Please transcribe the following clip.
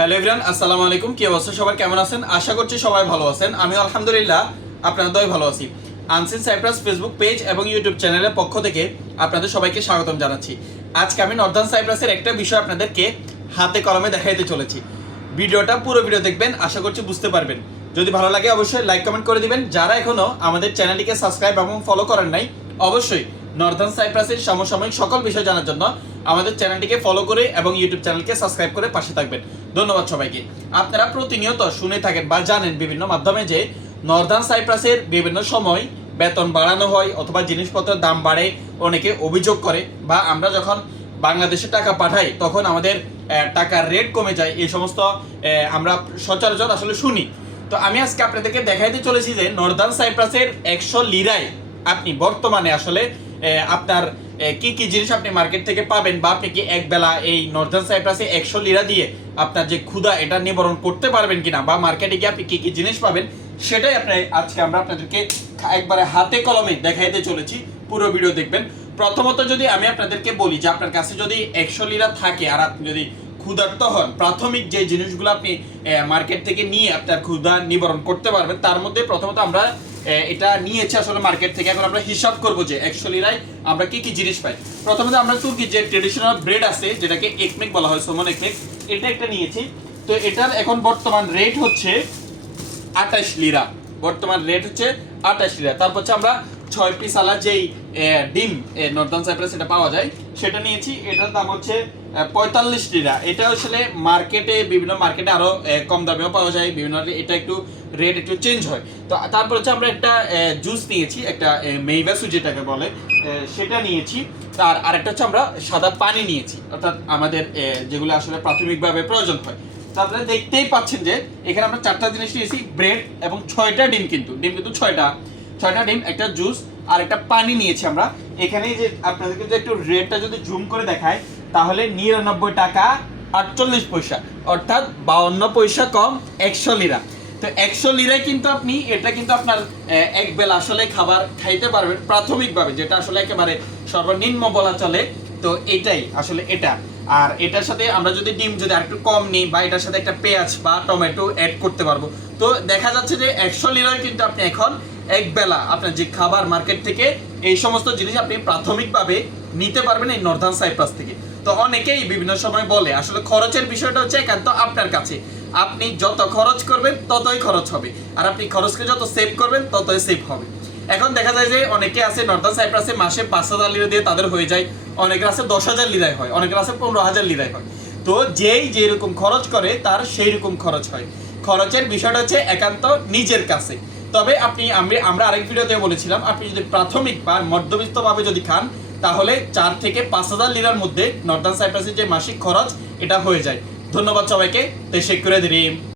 Hello everyone, আসসালামু আলাইকুম। কি অবস্থা সবার, কেমন আছেন? আশা করছি সবাই ভালো আছেন। আমি আলহামদুলিল্লাহ আপনাদের দয় ভালো আছি। আনসিন সাইপ্রাস ফেসবুক পেজ এবং ইউটিউব চ্যানেলের পক্ষ থেকে আপনাদের সবাইকে স্বাগতম জানাচ্ছি। আজকে আমি নর্দার্ন সাইপ্রাসের একটা বিষয় আপনাদেরকে হাতে কলমে দেখাইতে চলেছি। ভিডিওটা পুরো ভিডিও দেখবেন, আশা করছি বুঝতে পারবেন। যদি ভালো লাগে অবশ্যই লাইক কমেন্ট করে দিবেন। যারা এখনো আমাদের চ্যানেলটিকে সাবস্ক্রাইব এবং ফলো করেন নাই, অবশ্যই নর্দার্ন সাইপ্রাসের সমসাময়িক সকল বিষয় জানার জন্য আমাদের চ্যানেলটিকে ফলো করে এবং ইউটিউব চ্যানেলকে সাবস্ক্রাইব করে পাশে থাকবেন। ধন্যবাদ সবাইকে। আপনারা প্রতিনিয়ত শুনে থাকেন বা জানেন বিভিন্ন মাধ্যমে যে নর্দার্ন সাইপ্রাসের বিভিন্ন সময় বেতন বাড়ানো হয় অথবা জিনিসপত্রের দাম বাড়ে, অনেকে অভিযোগ করে, বা আমরা যখন বাংলাদেশে টাকা পাঠাই তখন আমাদের টাকার রেট কমে যায়। এই সমস্ত আমরা সচরাচর আসলে শুনি। তো আমি আজকে আপনাদেরকে দেখাইতে চলেছি যে নর্দার্ন সাইপ্রাসের 100 লিরায় আপনি বর্তমানে আসলে আপনার কি কি জিনিস আপনি মার্কেট থেকে পাবেন, বা আপনি কি এক বেলা এই নর্দার্ন সাইপ্রাসে 100 লিরা দিয়ে আপনার যে ক্ষুধা এটা নিবারণ করতে পারবেন কিনা, বা মার্কেটে গিয়ে আপনি কি কি জিনিস পাবেন, সেটাই আজকে আমরা আপনাদেরকে একবারে হাতে কলমে দেখাইতে চলেছি। পুরো ভিডিও দেখবেন। প্রথমত যদি আমি আপনাদেরকে বলি যে আপনার কাছে যদি 100 লিরা থাকে আর আপনি যদি ক্ষুধার্ত হন, প্রাথমিক যে জিনিসগুলো আপনি মার্কেট থেকে নিয়ে আপনার ক্ষুধা নিবারণ করতে পারবেন, তার মধ্যে প্রথমত আমরা এটা নিয়েছি আসলে মার্কেট থেকে। এখন আমরা হিসাব করবো যে 100 লিরায় আমরা কি কি জিনিস পাই। প্রথমত আমরা তুর্কি যে ট্রেডিশনাল ব্রেড আছে, যেটাকে একমেক বলা হয়, সোমন একমেক, এটা একটা নিয়েছি। তো এটার এখন বর্তমান রেট হচ্ছে 28 লিরা। বর্তমান রেট হচ্ছে 28 লিরা। তারপর হচ্ছে আমরা 6 পিস আলা যেই ডিম নর্দার্ন সাইপ্রাস এটা পাওয়া যায় সেটা নিয়েছি। এটার দাম হচ্ছে 45 লিরা। এটা আসলে মার্কেটে বিভিন্ন মার্কেটে আরো কম দামেও পাওয়া যায়, বিভিন্ন এটা একটু রেট একটু চেঞ্জ হয়। তো তারপর হচ্ছে আমরা একটা জুস নিয়েছি, একটা মেইভাসু যেটাকে বলে সেটা নিয়েছি। তার আরেকটা হচ্ছে আমরা সাদা পানি নিয়েছি, অর্থাৎ আমাদের যেগুলো আসলে প্রাথমিকভাবে প্রয়োজন হয়। তো আপনারা দেখতেই পাচ্ছেন যে এখানে আমরা 4টা জিনিস নিয়েছি, ব্রেড এবং 6টা ডিম, কিন্তু 6টা ডিম, একটা জুস আর একটা পানি নিয়েছি আমরা। এখানে যে আপনাদেরকে যে একটু রেটটা যদি জুম করে দেখায়, তাহলে 99 টাকা 48 পয়সা, অর্থাৎ 52 পয়সা কম 100 লিরা। তো 100 লিরায় কিন্তু আপনি এটা কিন্তু আপনার এক বেলা আসলে খাবার খাইতে পারবেন প্রাথমিকভাবে, যেটা আসলে একেবারে সর্বনিম্ন বলা চলে। তো এটাই আসলে এটা। আর এটার সাথে আমরা যদি ডিম যদি আরেকটু কম নিই, বা এটার সাথে একটা পেঁয়াজ বা টমেটো অ্যাড করতে পারবো। তো দেখা যাচ্ছে যে 100 লিরায় কিন্তু আপনি এখন এক বেলা আপনার যে খাবার মার্কেট থেকে এই সমস্ত জিনিস আপনি প্রাথমিকভাবে নিতে পারবেন এই নর্দার্ন সাইপ্রাস থেকে। তো অনেকেই বিভিন্ন সময় বলে আসলে খরচের বিষয়টা হচ্ছে একান্ত আপনার কাছে। আপনি যত খরচ করবেন ততই খরচ হবে, আর আপনি খরচকে যত সেভ করবেন ততই সেভ হবে। এখন দেখা যায় যে অনেকে আছে নর্দার্ন সাইপ্রাসে মাসে 5,000 লিরা দিয়ে তাদের হয়ে যায়, অনেকের আছে 10,000 লিরায় হয়, অনেকের আছে 15,000 লিরায় হয়। তো যেই যেরকম খরচ করে তার সেই রকম খরচ হয়। খরচের বিষয়টা হচ্ছে একান্ত নিজের কাছে। তবে আমরা আরেক ভিডিওতে বলেছিলাম, আপনি যদি প্রাথমিক বা মধ্যবিত্তভাবে যদি খান, তাহলে 4 থেকে 5,000 লিরার মধ্যে নর্দার্ন সাইপ্রাসের যে মাসিক খরচ এটা হয়ে যায়। ধন্যবাদ সবাইকে। তেশেক করে দিন।